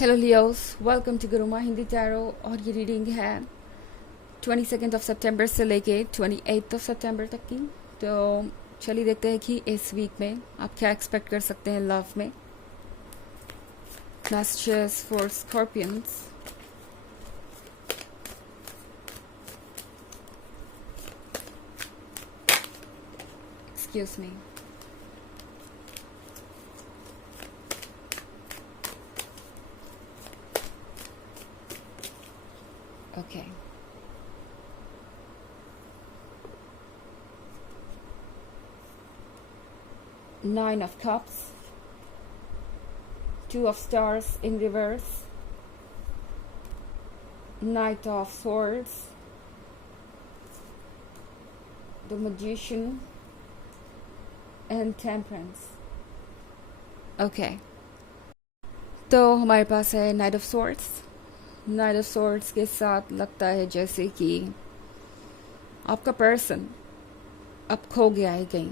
Hello Leos, welcome to Guruma Hindi tarot. और ये reading है 22 सितंबर से लेके 28 सितंबर तक की। तो चलिए देखते हैं कि इस वीक में आप क्या एक्सपेक्ट कर सकते हैं लव में। Messages for Scorpions. Excuse me. Okay, Nine of Cups, Two of Stars in reverse, Knight of Swords, the Magician, and Temperance. Okay, तो हमारे पास है night of swords. Night of swords के साथ लगता है जैसे कि आपका पर्सन अब खो गया है कहीं।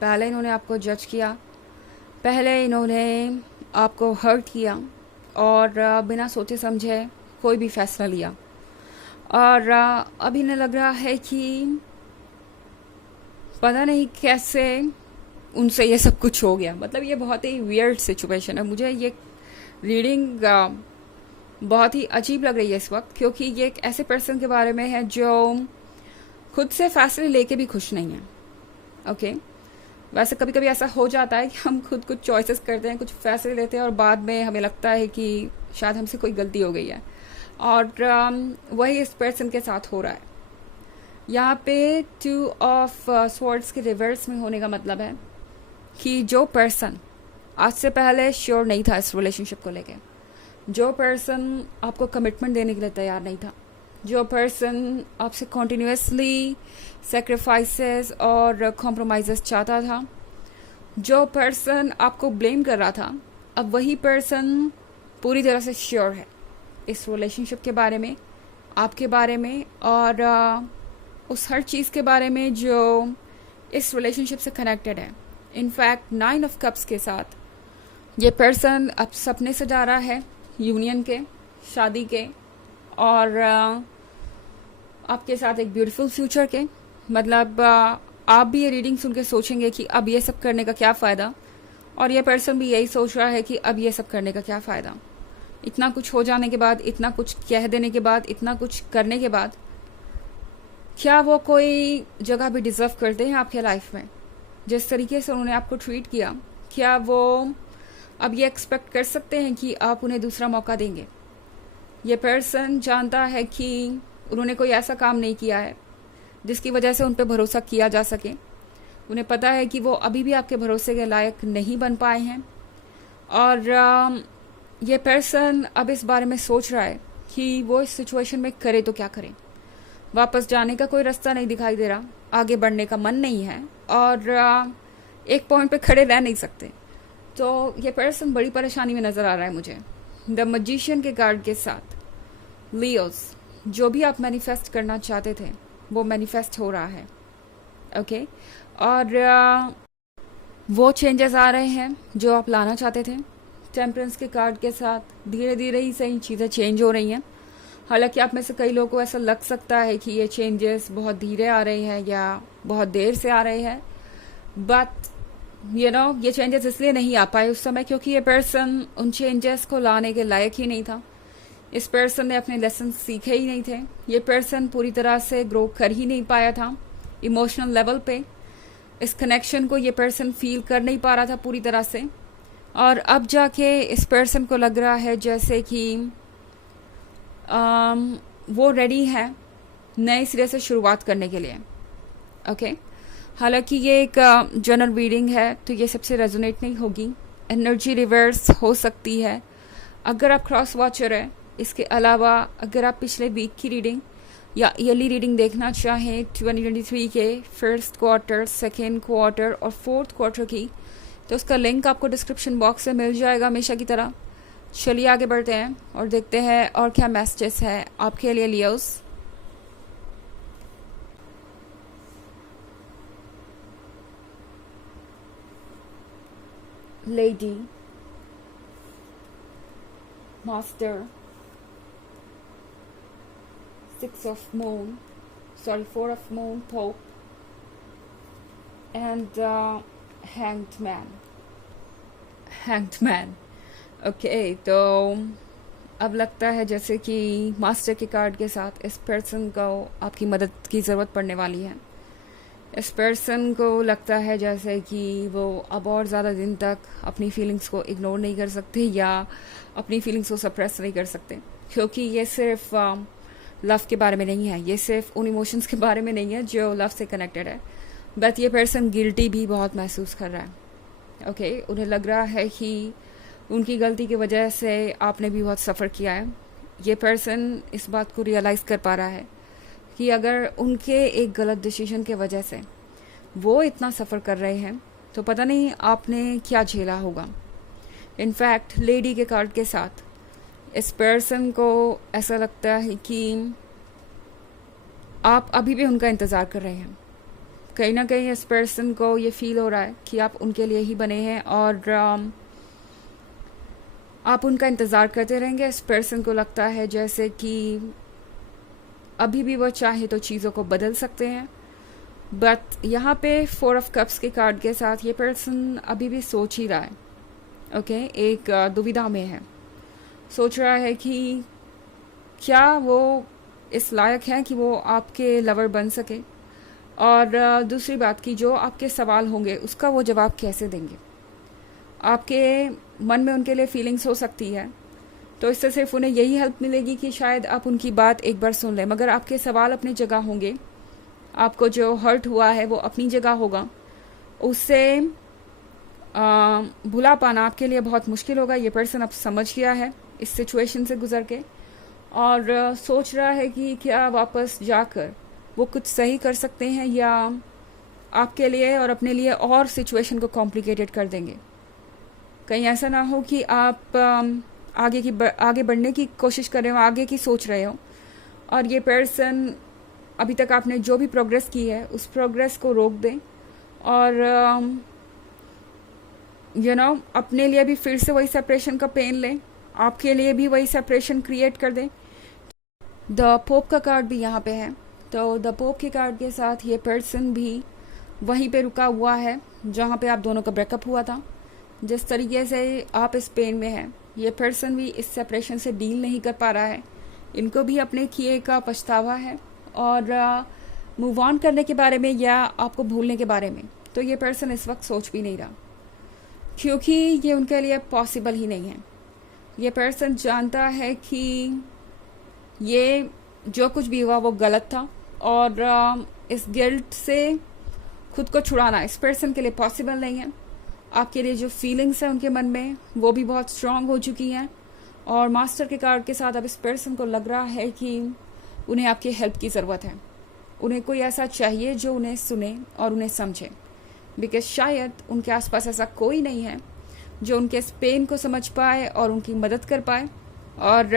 पहले इन्होंने आपको जज किया, पहले इन्होंने आपको हर्ट किया और बिना सोचे समझे कोई भी फैसला लिया। और अब इन्हें लग रहा है कि पता नहीं कैसे उनसे ये सब कुछ हो गया। मतलब ये बहुत ही वियर्ड सिचुएशन है। मुझे ये रीडिंग बहुत ही अजीब लग रही है इस वक्त, क्योंकि ये एक ऐसे पर्सन के बारे में है जो खुद से फैसले लेके भी खुश नहीं है। ओके, वैसे कभी कभी ऐसा हो जाता है कि हम खुद कुछ चॉइसेस करते हैं, कुछ फैसले लेते हैं और बाद में हमें लगता है कि शायद हमसे कोई गलती हो गई है। और वही इस पर्सन के साथ हो रहा है। यहाँ पे टू ऑफ स्वॉर्ड्स के रिवर्स में होने का मतलब है कि जो पर्सन आज से पहले श्योर नहीं था इस रिलेशनशिप को लेके, जो पर्सन आपको कमिटमेंट देने के लिए तैयार नहीं था, जो पर्सन आपसे कॉन्टिन्यूसली सेक्रीफाइसेस और कॉम्प्रोमाइजेस चाहता था, जो पर्सन आपको ब्लेम कर रहा था, अब वही पर्सन पूरी तरह से श्योर है इस रिलेशनशिप के बारे में, आपके बारे में और उस हर चीज़ के बारे में जो इस रिलेशनशिप से कनेक्टेड है। इनफैक्ट 9 ऑफ कप्स के साथ ये पर्सन अब सपने सजा रहा है यूनियन के, शादी के और आपके साथ एक ब्यूटीफुल फ्यूचर के। मतलब आप भी ये रीडिंग सुन के सोचेंगे कि अब ये सब करने का क्या फ़ायदा, और ये पर्सन भी यही सोच रहा है कि अब ये सब करने का क्या फ़ायदा। इतना कुछ हो जाने के बाद, इतना कुछ कह देने के बाद, इतना कुछ करने के बाद, क्या वो कोई जगह भी डिज़र्व करते हैं आपके लाइफ में? जिस तरीके से उन्होंने आपको ट्रीट किया, क्या वो अब ये एक्सपेक्ट कर सकते हैं कि आप उन्हें दूसरा मौका देंगे? ये पर्सन जानता है कि उन्होंने कोई ऐसा काम नहीं किया है जिसकी वजह से उन पर भरोसा किया जा सके। उन्हें पता है कि वो अभी भी आपके भरोसे के लायक नहीं बन पाए हैं। और ये पर्सन अब इस बारे में सोच रहा है कि वो इस सिचुएशन में करे तो क्या करे। वापस जाने का कोई रास्ता नहीं दिखाई दे रहा, आगे बढ़ने का मन नहीं है और एक पॉइंट पे खड़े रह नहीं सकते। तो ये पर्सन बड़ी परेशानी में नज़र आ रहा है मुझे। द मैजिशियन के कार्ड के साथ लियोस, जो भी आप मैनिफेस्ट करना चाहते थे वो मैनिफेस्ट हो रहा है। ओके, और वो चेंजेस आ रहे हैं जो आप लाना चाहते थे। टेम्परेंस के कार्ड के साथ धीरे धीरे ही सही चीज़ें चेंज हो रही हैं। हालांकि आप में से कई लोगों को ऐसा लग सकता है कि ये चेंजेस बहुत धीरे आ रहे हैं या बहुत देर से आ रहे हैं, बट ये चेंजेस इसलिए नहीं आ पाए उस समय क्योंकि ये पर्सन उन चेंजेस को लाने के लायक ही नहीं था। इस पर्सन ने अपने लेसन सीखे ही नहीं थे। ये पर्सन पूरी तरह से ग्रो कर ही नहीं पाया था इमोशनल लेवल पे। इस कनेक्शन को ये पर्सन फील कर नहीं पा रहा था पूरी तरह से। और अब जाके इस पर्सन को लग रहा है जैसे कि वो रेडी है नए सिरे से शुरुआत करने के लिए। ओके, हालांकि ये एक जनरल रीडिंग है तो ये सबसे रेजोनेट नहीं होगी। एनर्जी रिवर्स हो सकती है अगर आप क्रॉस वॉचर है। इसके अलावा अगर आप पिछले वीक की रीडिंग या ईयरली रीडिंग देखना चाहें 2023 के फर्स्ट क्वार्टर, सेकेंड क्वार्टर और फोर्थ क्वार्टर की, तो उसका लिंक आपको डिस्क्रिप्शन बॉक्स में मिल जाएगा हमेशा की तरह। चलिए आगे बढ़ते हैं और देखते हैं और क्या मैसेजेस है आपके लिए Leos. Lady, Master, Six of Moon, sorry, Four of Moon, Pope, and Hanged Man. Hanged Man. Okay, तो अब लगता है जैसे कि मास्टर के कार्ड के साथ इस पर्सन को आपकी मदद की ज़रूरत पड़ने वाली है. इस पर्सन को लगता है जैसे कि वो अब और ज़्यादा दिन तक अपनी फीलिंग्स को इग्नोर नहीं कर सकते या अपनी फीलिंग्स को सप्रेस नहीं कर सकते, क्योंकि ये सिर्फ लव के बारे में नहीं है, ये सिर्फ उन इमोशंस के बारे में नहीं है जो लव से कनेक्टेड है. बट ये पर्सन गिल्टी भी बहुत महसूस कर रहा है. ओके, उन्हें लग रहा है कि उनकी गलती की वजह से आपने भी बहुत सफ़र किया है. ये पर्सन इस बात को रियलाइज़ कर पा रहा है कि अगर उनके एक गलत डिसीजन के वजह से वो इतना सफ़र कर रहे हैं तो पता नहीं आपने क्या झेला होगा. इनफैक्ट लेडी के कार्ड के साथ इस पर्सन को ऐसा लगता है कि आप अभी भी उनका इंतज़ार कर रहे हैं. कहीं ना कहीं इस पर्सन को ये फील हो रहा है कि आप उनके लिए ही बने हैं और आप उनका इंतज़ार करते रहेंगे. इस पर्सन को लगता है जैसे कि अभी भी वो चाहे तो चीज़ों को बदल सकते हैं. बट यहाँ पे फोर ऑफ कप्स के कार्ड के साथ ये पर्सन अभी भी सोच ही रहा है. ओके, एक दुविधा में है. सोच रहा है कि क्या वो इस लायक है कि वो आपके लवर बन सके, और दूसरी बात कि जो आपके सवाल होंगे उसका वो जवाब कैसे देंगे. आपके मन में उनके लिए फीलिंग्स हो सकती है, तो इससे सिर्फ उन्हें यही हेल्प मिलेगी कि शायद आप उनकी बात एक बार सुन लें, मगर आपके सवाल अपनी जगह होंगे. आपको जो हर्ट हुआ है वो अपनी जगह होगा. उससे भुला पाना आपके लिए बहुत मुश्किल होगा. ये पर्सन अब समझ गया है इस सिचुएशन से गुजर के, और सोच रहा है कि क्या वापस जाकर वो कुछ सही कर सकते हैं या आपके लिए और अपने लिए और सिचुएशन को कॉम्प्लिकेटेड कर देंगे. कहीं ऐसा ना हो कि आप आगे बढ़ने की कोशिश कर रहे हो, आगे की सोच रहे हो, और ये पर्सन अभी तक आपने जो भी प्रोग्रेस की है उस प्रोग्रेस को रोक दें और अपने लिए भी फिर से वही सेपरेशन का पेन लें, आपके लिए भी वही सेपरेशन क्रिएट कर दें. द पोप का कार्ड भी यहाँ पे है, तो द पोप के कार्ड के साथ ये पर्सन भी वहीं पे रुका हुआ है जहाँ पे आप दोनों का ब्रेकअप हुआ था. जिस तरीके से आप इस पेन में हैं, ये पर्सन भी इस सेपरेशन से डील नहीं कर पा रहा है. इनको भी अपने किए का पछतावा है और मूव ऑन करने के बारे में या आपको भूलने के बारे में तो ये पर्सन इस वक्त सोच भी नहीं रहा, क्योंकि ये उनके लिए पॉसिबल ही नहीं है. ये पर्सन जानता है कि ये जो कुछ भी हुआ वो गलत था, और इस गिल्ट से खुद को छुड़ाना इस पर्सन के लिए पॉसिबल नहीं है. आपके लिए जो फीलिंग्स हैं उनके मन में वो भी बहुत स्ट्रांग हो चुकी हैं, और मास्टर के कार्ड के साथ अब इस पर्सन को लग रहा है कि उन्हें आपकी हेल्प की ज़रूरत है. उन्हें कोई ऐसा चाहिए जो उन्हें सुने और उन्हें समझे, बिकॉज शायद उनके आसपास ऐसा कोई नहीं है जो उनके इस पेन को समझ पाए और उनकी मदद कर पाए. और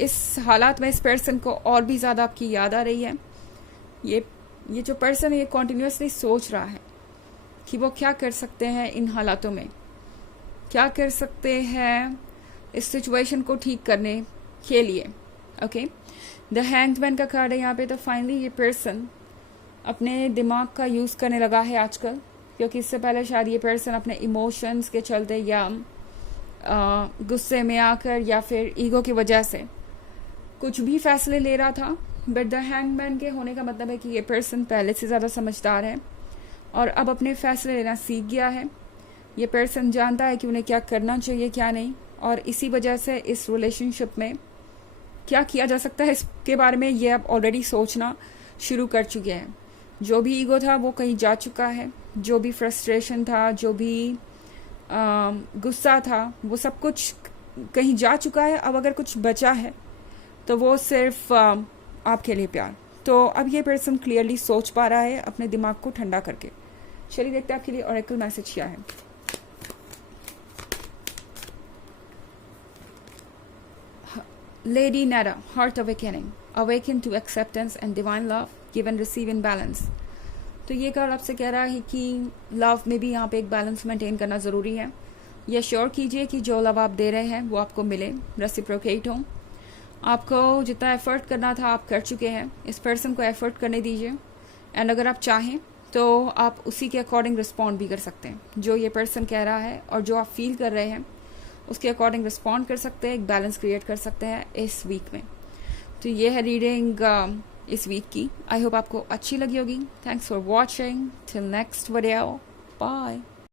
इस हालात में इस पर्सन को और भी ज़्यादा आपकी याद आ रही है. ये जो पर्सन है ये कॉन्टिन्यूसली सोच रहा है कि वो क्या कर सकते हैं इन हालातों में, क्या कर सकते हैं इस सिचुएशन को ठीक करने के लिए. ओके, द हैंग्ड मैन का कार्ड है यहाँ पे. तो फाइनली ये पर्सन अपने दिमाग का यूज़ करने लगा है आजकल, क्योंकि इससे पहले शायद ये पर्सन अपने इमोशंस के चलते या गुस्से में आकर या फिर ईगो की वजह से कुछ भी फैसले ले रहा था. बट द हैंगमैन के होने का मतलब है कि ये पर्सन पहले से ज़्यादा समझदार है और अब अपने फैसले लेना सीख गया है. ये पर्सन जानता है कि उन्हें क्या करना चाहिए क्या नहीं, और इसी वजह से इस रिलेशनशिप में क्या किया जा सकता है इसके बारे में ये अब ऑलरेडी सोचना शुरू कर चुके हैं. जो भी ईगो था वो कहीं जा चुका है, जो भी फ्रस्ट्रेशन था, जो भी गुस्सा था, वो सब कुछ कहीं जा चुका है. अब अगर कुछ बचा है तो वो सिर्फ आपके लिए प्यार. तो अब ये पर्सन क्लियरली सोच पा रहा है अपने दिमाग को ठंडा करके. चलिए देखते हैं आपके लिए ऑरेकल मैसेज क्या है. Lady Nara, heart awakening, awaken to acceptance and divine love, give and receive in balance. तो ये कार्ड आपसे कह रहा है कि लव में भी यहाँ पे एक बैलेंस मेंटेन करना ज़रूरी है. ये श्योर कीजिए कि जो लव आप दे रहे हैं वो आपको मिले, रेसिप्रोकेट हो। आपको जितना एफर्ट करना था आप कर चुके हैं, इस पर्सन को एफर्ट करने दीजिए। एंड अगर आप चाहें तो आप उसी के अकॉर्डिंग रिस्पॉन्ड भी कर सकते हैं, जो ये पर्सन कह रहा है और जो आप फील कर रहे हैं उसके अकॉर्डिंग रिस्पॉन्ड कर सकते हैं, एक बैलेंस क्रिएट कर सकते हैं इस वीक में। तो ये है रीडिंग इस वीक की। आई होप आपको अच्छी लगी होगी। Thanks for watching, till next video, bye.